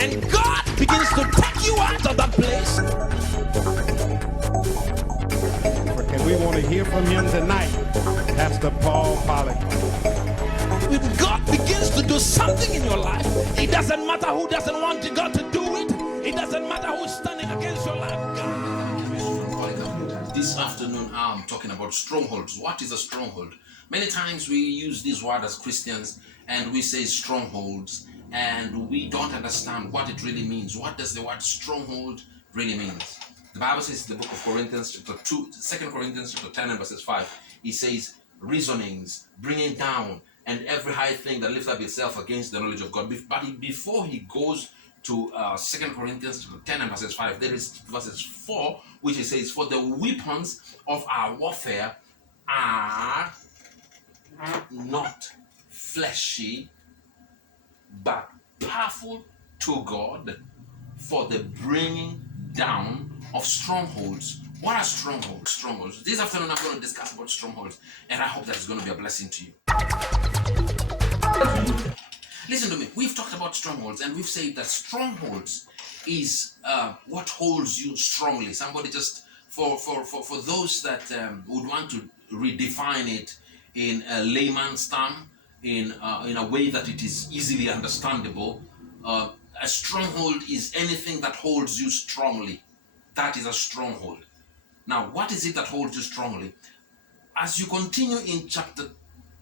and God begins to take you out of that place. And we want to hear from him tonight, Pastor Paul Pollard. When God begins to do something in your life, it doesn't matter who doesn't want God to do it. It doesn't matter who's standing against your life. This afternoon, I'm talking about strongholds. What is a stronghold? Many times we use this word as Christians and we say strongholds, and we don't understand what it really means. What does the word stronghold really mean? The Bible says in the book of Corinthians, chapter 2 Corinthians chapter 10 and verses 5, it says, reasonings, bringing down, and every high thing that lifts up itself against the knowledge of God. But before he goes to 2 Corinthians 10 and verses 5, there is verses 4, which it says, for the weapons of our warfare are not fleshy, but powerful to God for the bringing down of strongholds. What are strongholds? Strongholds. This afternoon I'm going to discuss about strongholds, and I hope that it's going to be a blessing to you. Listen to me. We've talked about strongholds, and we've said that strongholds is what holds you strongly. Somebody just for those that would want to redefine it in a layman's term, in a way that it is easily understandable. A stronghold is anything that holds you strongly. That is a stronghold. Now, what is it that holds you strongly? As you continue in chapter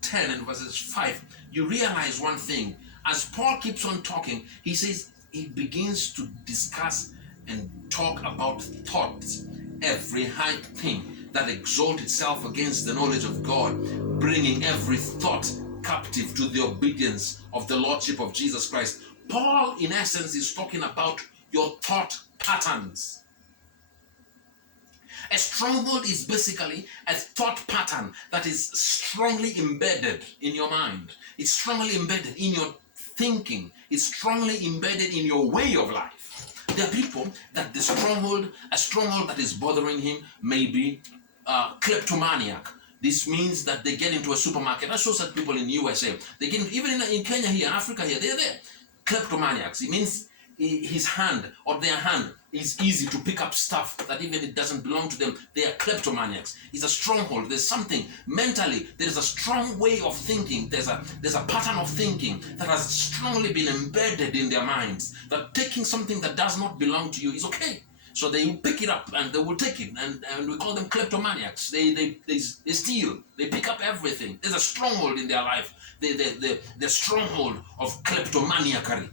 10 and verses 5, you realize one thing. As Paul keeps on talking, he says he begins to discuss and talk about thoughts. Every high thing that exalts itself against the knowledge of God, bringing every thought captive to the obedience of the Lordship of Jesus Christ. Paul, in essence, is talking about your thought patterns. A stronghold is basically a thought pattern that is strongly embedded in your mind. It's strongly embedded in your thinking. It's strongly embedded in your way of life. There are people that a stronghold that is bothering him may be kleptomaniac. This means that they get into a supermarket. I saw some people in USA. They get even in Kenya here, in Africa here, they're there. Kleptomaniacs. It means his hand or their hand is easy to pick up stuff that even it doesn't belong to them. They are kleptomaniacs. It's a stronghold. There's something mentally. There is a strong way of thinking. There's a pattern of thinking that has strongly been embedded in their minds. That taking something that does not belong to you is okay. So they pick it up and they will take it, and we call them kleptomaniacs. They steal. They pick up everything. There's a stronghold in their life. The stronghold of kleptomaniacy,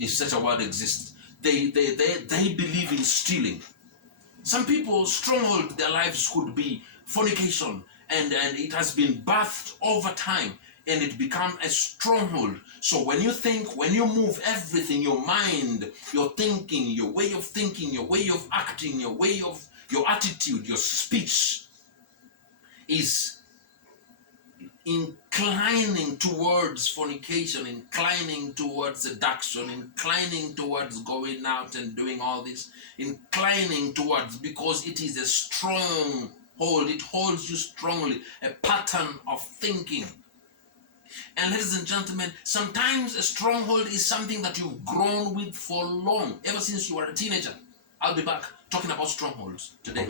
if such a word exists. They believe in stealing. Some people stronghold their lives could be fornication, and it has been birthed over time, and it becomes a stronghold. So when you think, when you move, everything, your mind, your thinking, your way of thinking, your way of acting, your attitude, your speech is inclining towards fornication, inclining towards seduction, inclining towards going out and doing all this, inclining towards, because it is a strong hold. It holds you strongly, a pattern of thinking. And ladies and gentlemen, sometimes a stronghold is something that you've grown with for long, ever since you were a teenager. I'll be back talking about strongholds today.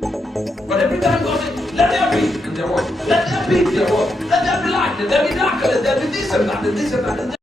But every time God said, let there be, and there was. Let there be, there was. Let there be light, let there be dark, let there be this and that, and this and that. And